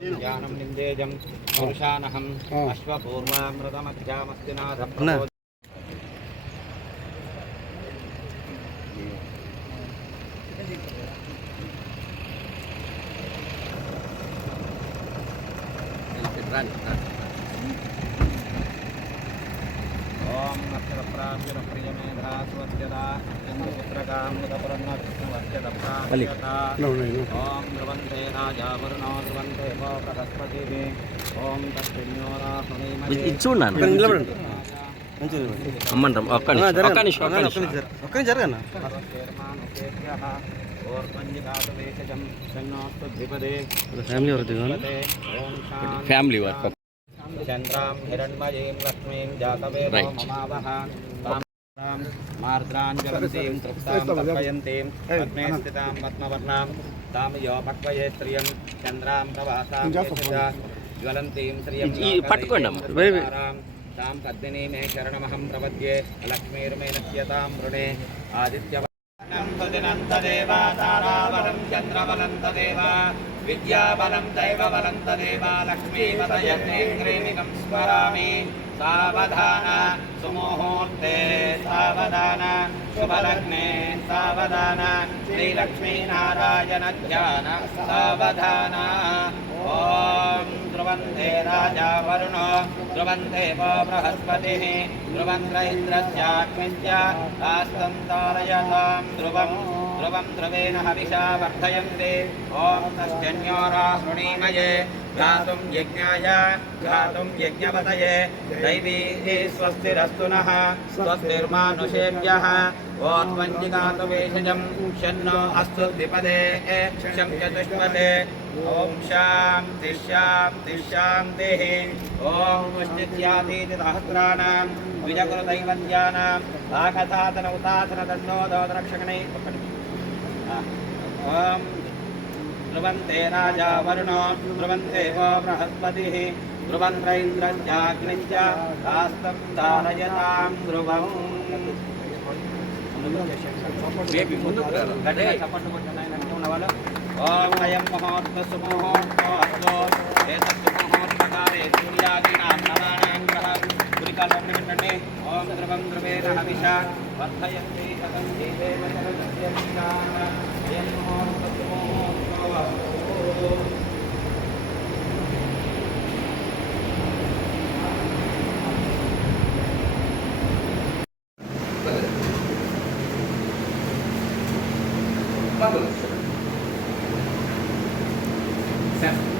ज्ञानं निन्देजं पुरुषानहम् अश्वपूर्वामृतमध्यामस्तिनाथ ఓం అక్షరప్రాక్షర ప్రియమేధా స్వస్యదా ఇంద్రపుత్రకామృతపురన్నవిష్ణువర్చద ఓం ధ్రువంతే రాజా వరుణో ధ్రువంతే వో బృహస్పతిः ఓం తస్మిన్యోరాహుణీమహే ఇది చూడండి అమ్మంటాం ఒక్క నిమిషం ఒక్క నిమిషం ఒక్క నిమిషం ఒక్క జరగనా ఓర్పంజికాతవేశజం షణ్ణోస్తు ద్విపదే ఫ్యామిలీ వరకు చంద్రాం హిరణ్మయీం లక్ష్మీం Right. మమావహ తాం మార్ద్రాంజలంతీం తృప్తాం పక్వయంతీం పద్మే స్థితాం పద్మవర్ణాం తాం యో పక్వయే శ్రియం చంద్రాం ప్రవాసాం జ్వలంతీం శ్రియం పట్టుకోండి తాం పద్మినీ మే శరణమహం ప్రపద్యే లక్ష్మీర్మే నశ్యతాం వృణే ఆదిత్య తదేవ తారాబలం చంద్రబలంతదేవ విద్యాబలం దైవబలం తదేవ లక్ష్మీపదయగ్రీమికం స్మరామి సావధాన సుమోహూర్తే సావధాన శుభలగ్నే సావధాన శ్రీలక్ష్మీనారాయణ ధ్యాన సావధాన ॐ ध्रुवन्ते राजा वरुणो, ध्रुवन्ते वो बृहस्पतिः ध्रुवन्द्रैन्द्रस्याग्निश्च तास्तं तारयतां ध्रुवम् ध्रुवं ध्रुवेण हविषा वर्धयन्ते। ॐ तस्जन्योरा शृणीमये घातुं यज्ञाय, घातुं यज्ञपतये दैवीः स्वस्तिरस्तु नः, स्वस्तिर्मानुषेभ्यः। ओत्वञ्जिगातु वेषजं शन्नो अस्तु द्विपदे, शं चतुष्पदे। ఓం శాంతి శాంతి శాంతిः ఓం పుష్టిత్యాదీతి సహస్రాణాం ద్విజగురుదైవంద్యానాం ఆకథాతన ఉతాతన దన్నోదోదరక్షకణై ఓం ధ్రువంతే రాజా వరుణో ధ్రువంతే వో బృహస్పతిः ధ్రువంద్ర ఇంద్రశ్చాగ్నిశ్చ ఆస్తం ధారయతాం ధ్రువం బేబీ ముందుకు రా. గట్టిగా చప్పట్లు కొట్టండి ఆయన వెనక ఉన్న వాళ్ళు. ఓం అయం మహోత్మ సుమోహోత్మో అస్తో ఏతత్తు మహోత్మకారే సూర్యాదీనాం నవానాం గ్రహ గురికాలం వినండి ఓం ధ్రువం ధ్రువేణ హవిష వర్ధయంతి సతం దేవేవ జగదస్య విష్ణాః. అయం that